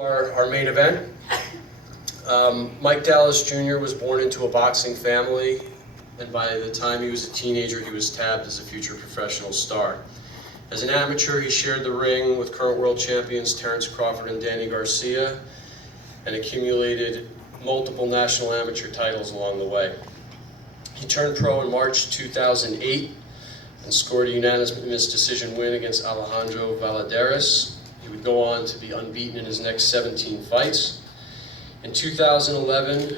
Our main event. Mike Dallas Jr. was born into a boxing family, and by the time he was a teenager, he was tabbed as a future professional star. As an amateur, he shared the ring with current world champions Terrence Crawford and Danny Garcia, and accumulated multiple national amateur titles along the way. He turned pro in March 2008 and scored a unanimous decision win against Alejandro Valladares. He would go on to be unbeaten in his next 17 fights. In 2011,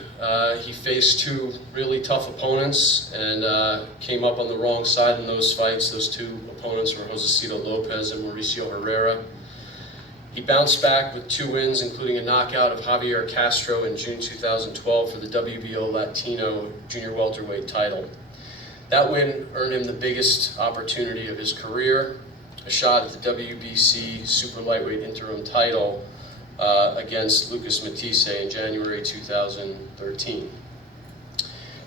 he faced two really tough opponents and came up on the wrong side in those fights. Those two opponents were Josecito Lopez and Mauricio Herrera. He bounced back with two wins, including a knockout of Javier Castro in June 2012 for the WBO Latino Junior Welterweight title. That win earned him the biggest opportunity of his career, a shot at the WBC Super Lightweight Interim title against Lucas Matisse in January 2013.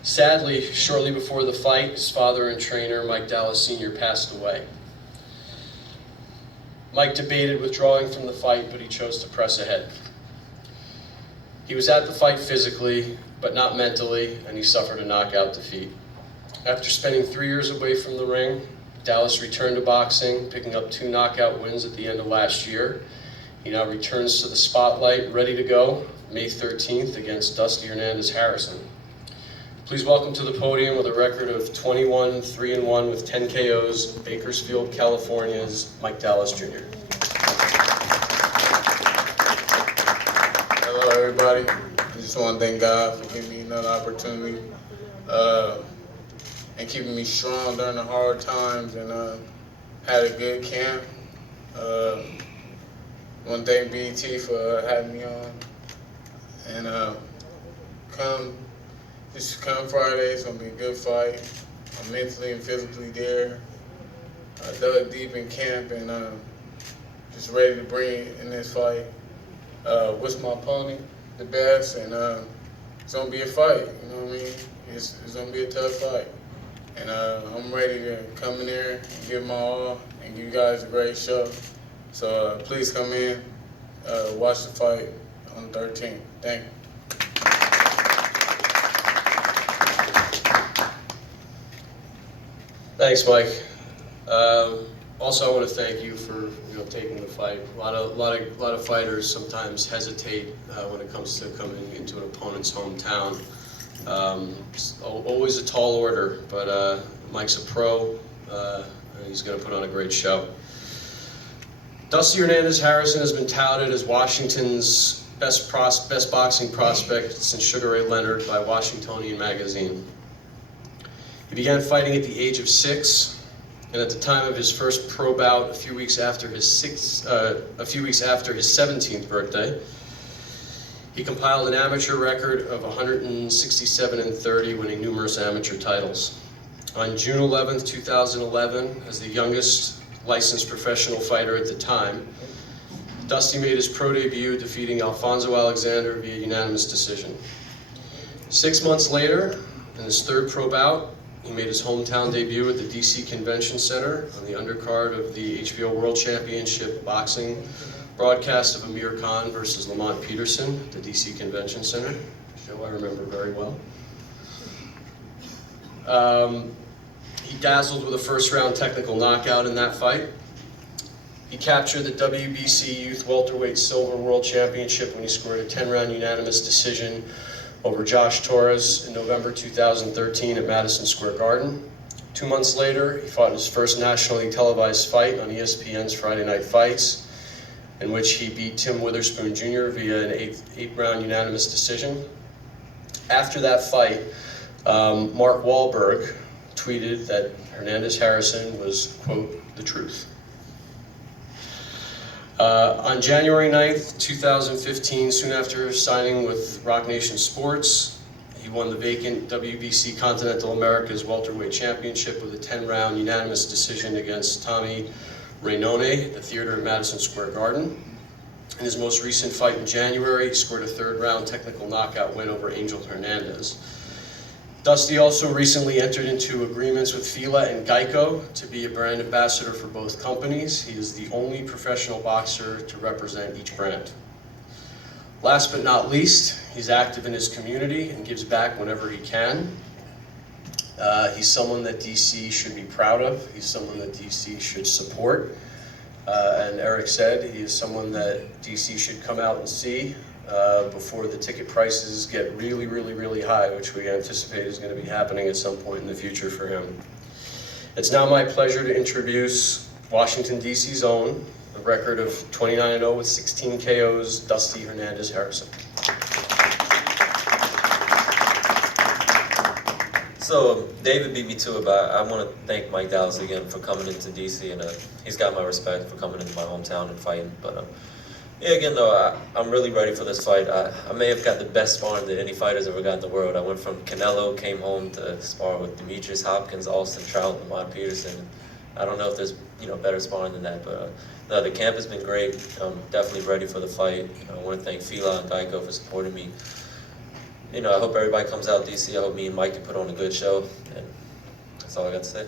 Sadly, shortly before the fight, his father and trainer, Mike Dallas Sr., passed away. Mike debated withdrawing from the fight, but he chose to press ahead. He was at the fight physically, but not mentally, and he suffered a knockout defeat. After spending 3 years away from the ring, Dallas returned to boxing, picking up 2 knockout wins at the end of last year. He now returns to the spotlight, ready to go, May 13th against Dusty Hernandez Harrison. Please welcome to the podium with a record of 21-3-1 with 10 KOs, Bakersfield, California's Mike Dallas Jr. Hello, everybody. I just want to thank God for giving me another opportunity and keeping me strong during the hard times, and had a good camp. I want to thank BET for having me on. And come Friday, it's going to be a good fight. I'm mentally and physically there. I dug deep in camp and just ready to bring it in this fight. Wish my opponent the best, and it's going to be a fight, you know what I mean? It's going to be a tough fight. And I'm ready to come in there and give my all and give you guys a great show. So please come in, watch the fight on the 13th. Thank you. Thanks, Mike. Also, I want to thank you for taking the fight. A lot of fighters sometimes hesitate when it comes to coming into an opponent's hometown. It's always a tall order, but Mike's a pro. And he's going to put on a great show. Dusty Hernandez Harrison has been touted as Washington's best boxing prospect since Sugar Ray Leonard by Washingtonian magazine. He began fighting at the age of 6, and at the time of his first pro bout, a few weeks after his 17th birthday, he compiled an amateur record of 167-30, winning numerous amateur titles. On June 11th, 2011, as the youngest licensed professional fighter at the time, Dusty made his pro debut, defeating Alfonso Alexander via unanimous decision. 6 months later, in his third pro bout, he made his hometown debut at the DC Convention Center on the undercard of the HBO World Championship boxing broadcast of Amir Khan versus Lamont Peterson at the DC Convention Center, a show I remember very well. He dazzled with a first-round technical knockout in that fight. He captured the WBC Youth Welterweight Silver World Championship when he scored a 10-round unanimous decision over Josh Torres in November 2013 at Madison Square Garden. 2 months later, he fought his first nationally televised fight on ESPN's Friday Night Fights, in which he beat Tim Witherspoon Jr. via an eight-round unanimous decision. After that fight, Mark Wahlberg tweeted that Hernandez Harrison was, quote, the truth. On January 9th, 2015, soon after signing with Rock Nation Sports, he won the vacant WBC Continental Americas Welterweight Championship with a 10-round unanimous decision against Tommy Rainone at the theater in Madison Square Garden. In his most recent fight in January, he scored a third-round technical knockout win over Angel Hernandez. Dusty also recently entered into agreements with Fila and Geico to be a brand ambassador for both companies. He is the only professional boxer to represent each brand. Last but not least, he's active in his community and gives back whenever he can. He's someone that DC should be proud of. He's someone that DC should support. And Eric said he is someone that DC should come out and see before the ticket prices get really, really, really high, which we anticipate is going to be happening at some point in the future for him. It's now my pleasure to introduce Washington, D.C.'s own, the record of 29-0 with 16 KOs, Dusty Hernandez Harrison. So David beat me to it, but I want to thank Mike Dallas again for coming into DC, and he's got my respect for coming into my hometown and fighting. But yeah, again though, I'm really ready for this fight. I may have got the best sparring that any fighter's ever got in the world. I went from Canelo, came home to spar with Demetrius Hopkins, Austin Trout, and Lamont Peterson. I don't know if there's better sparring than that, but no, the camp has been great. I'm definitely ready for the fight. I want to thank Fila and Geico for supporting me. I hope everybody comes out DC. I hope me and Mike can put on a good show, and that's all I got to say.